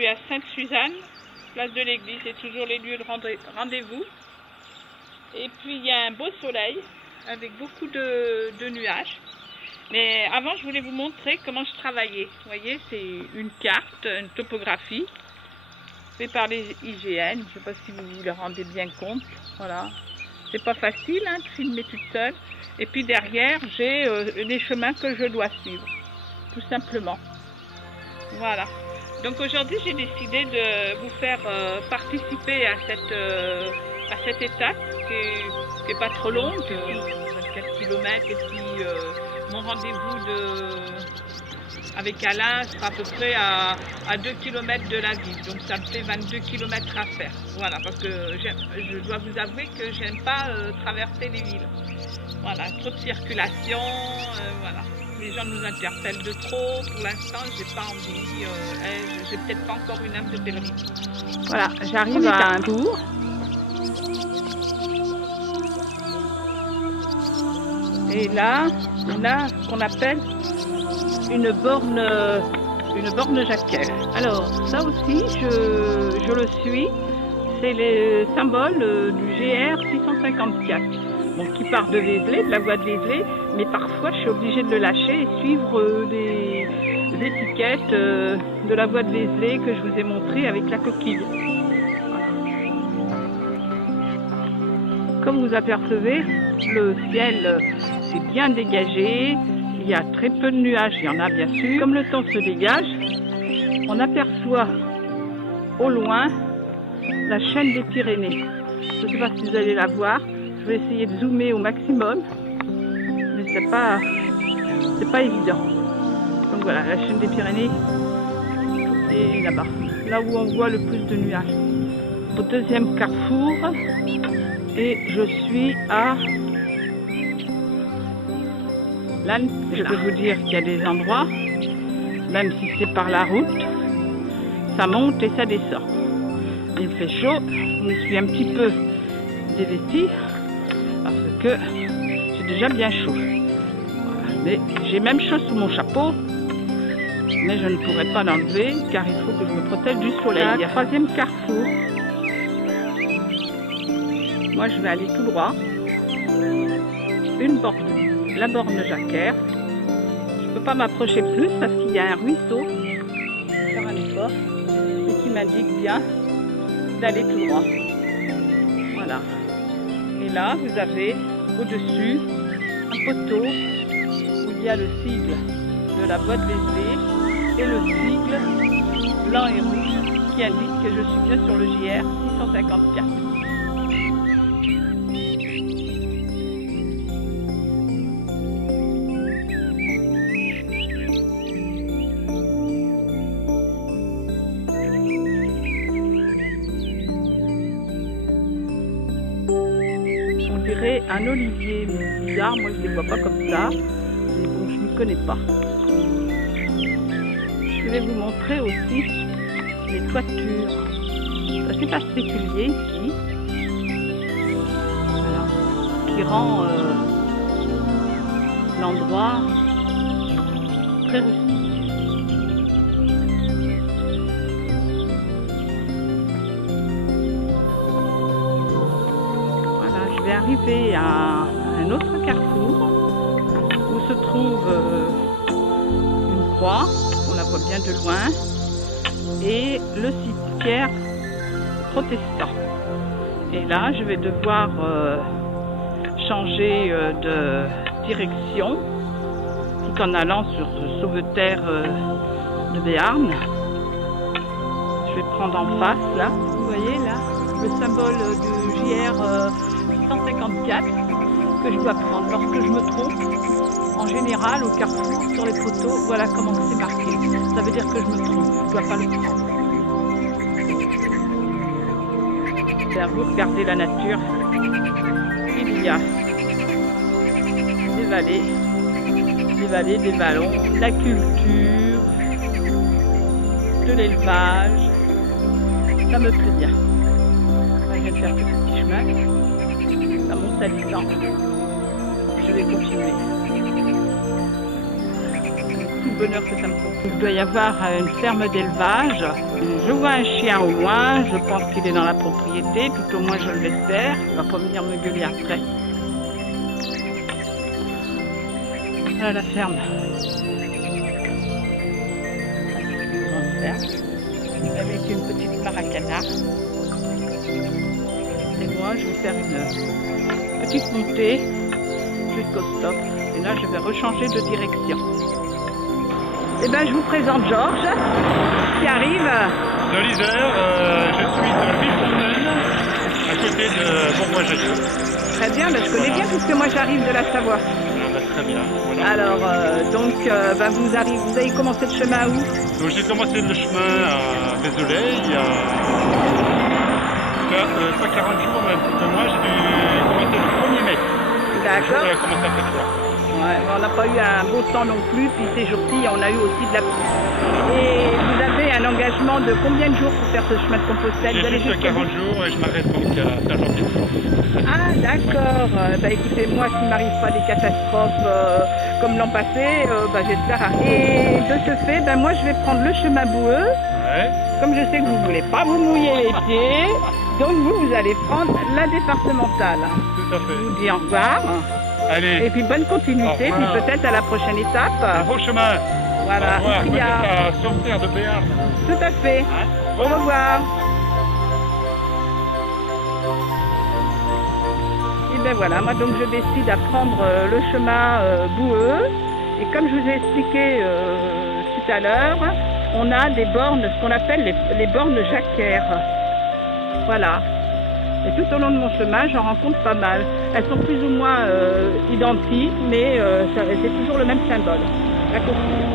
suis à Sainte-Suzanne, place de l'église, c'est toujours les lieux de rendez-vous. Et puis il y a un beau soleil avec beaucoup de nuages. Mais avant, je voulais vous montrer comment je travaillais. Vous voyez, c'est une carte, une topographie faite par les IGN. Je ne sais pas si vous vous rendez bien compte. Voilà. C'est pas facile de filmer toute seule. Et puis derrière, j'ai les chemins que je dois suivre, tout simplement. Voilà. Donc aujourd'hui, j'ai décidé de vous faire participer à cette étape qui est pas trop longue, 24 km, et puis mon rendez-vous avec Alain sera à peu près à 2 km de la ville, donc ça me fait 22 km à faire. Voilà, parce que je dois vous avouer que j'aime pas traverser les villes. Voilà, trop de circulation, voilà. Les gens nous interpellent de trop. Pour l'instant, j'ai pas envie. J'ai peut-être pas encore une âme de pèlerin. Voilà, j'arrive à un tour. Et là, on a ce qu'on appelle une borne Jacquet. Alors, ça aussi, je le suis. C'est le symbole du GR 654. Donc, qui part de Vézelay, de la voie de Vézelay, mais parfois je suis obligée de le lâcher et suivre les étiquettes de la voie de Vézelay que je vous ai montré avec la coquille. Voilà. Comme vous apercevez, le ciel s'est bien dégagé, il y a très peu de nuages, il y en a bien sûr. Comme le temps se dégage, on aperçoit au loin la chaîne des Pyrénées. Je ne sais pas si vous allez la voir. Je vais essayer de zoomer au maximum, mais c'est pas évident. Donc voilà, la chaîne des Pyrénées, c'est là-bas, là où on voit le plus de nuages. Au deuxième carrefour, et je suis à là, je peux vous dire qu'il y a des endroits, même si c'est par la route, ça monte et ça descend. Il fait chaud, je suis un petit peu dévêtie, parce que c'est déjà bien chaud. Voilà. Mais j'ai même chaud sous mon chapeau, mais je ne pourrai pas l'enlever car il faut que je me protège du soleil. Il y a un troisième carrefour. Moi je vais aller tout droit. La borne Jacquer. Je ne peux pas m'approcher plus parce qu'il y a un ruisseau. Je vais faire un effort et qui m'indique bien d'aller tout droit. Voilà. Et là, vous avez au-dessus un poteau où il y a le sigle de la voie de Vézelay et le sigle blanc et rouge qui indique que je suis bien sur le JR 654. Un olivier bizarre, moi je ne les vois pas comme ça, mais bon, je ne connais pas. Je vais vous montrer aussi les toitures. C'est assez particulier ici, voilà, qui rend l'endroit très rustique. Arrivé à un autre carrefour où se trouve une croix, on la voit bien de loin, et le cimetière protestant. Et là, je vais devoir changer de direction tout en allant sur Sauveterre de Béarn. Je vais prendre en face là, vous voyez là, le symbole du JR 154 que je dois prendre lorsque je me trompe. En général, au carrefour, sur les photos, voilà comment c'est marqué. Ça veut dire que je me trompe, je ne dois pas le prendre. Vers vous, regardez la nature. Il y a des vallées, des vallons, de la culture, de l'élevage. Ça me plaît bien. Je vais faire ce petit chemin. Ça monte à 10 ans. Je vais continuer. tout le bonheur que ça me procure. Il doit y avoir une ferme d'élevage. Je vois un chien au loin, je pense qu'il est dans la propriété, tout au moins je l'espère. Il va pas venir me gueuler après. Voilà la ferme. Une grande ferme avec une petite mare à canard. Et moi je vais faire une petite montée jusqu'au stop. Et là je vais rechanger de direction. Et bien je vous présente Georges qui arrive de l'Isère. Je suis de Villefontaine, à côté de Bourgoin-Jallieu. Très bien, je connais bien puisque moi j'arrive de la Savoie. Très bien. Voilà. Alors, vous avez commencé le chemin où? Donc j'ai commencé le chemin à Vézelay il y a pas 40 jours, mais un petit peu moins. J'ai dû commencer le 1er mai. D'accord. J'ai commencé à faire quoi. Ouais, on n'a pas eu un beau temps non plus, puis ces jours-ci, on a eu aussi de la pluie. Et vous avez un engagement de combien de jours pour faire ce chemin de Compostelle? J'ai juste 40 jours et je m'arrête donc à Saint-Jean-Pied. Ah d'accord, écoutez, moi s'il ne m'arrive pas des catastrophes comme l'an passé, j'espère. Et de ce fait, moi je vais prendre le chemin boueux. Ouais. Comme je sais que vous ne voulez pas vous mouiller les pieds, donc vous allez prendre la départementale. Tout à fait. Je vous dis au revoir. Allez. Et puis bonne continuité, puis peut-être à la prochaine étape. Un beau chemin. Voilà. Au revoir. Il y a... à sortir de Béarn. Tout à fait. Hein? Au revoir. Et bien voilà, moi donc je décide à prendre le chemin boueux. Et comme je vous ai expliqué tout à l'heure, on a des bornes, ce qu'on appelle les bornes jacquaires. Voilà. Et tout au long de mon chemin, j'en rencontre pas mal. Elles sont plus ou moins identiques, mais c'est toujours le même symbole, la coquille.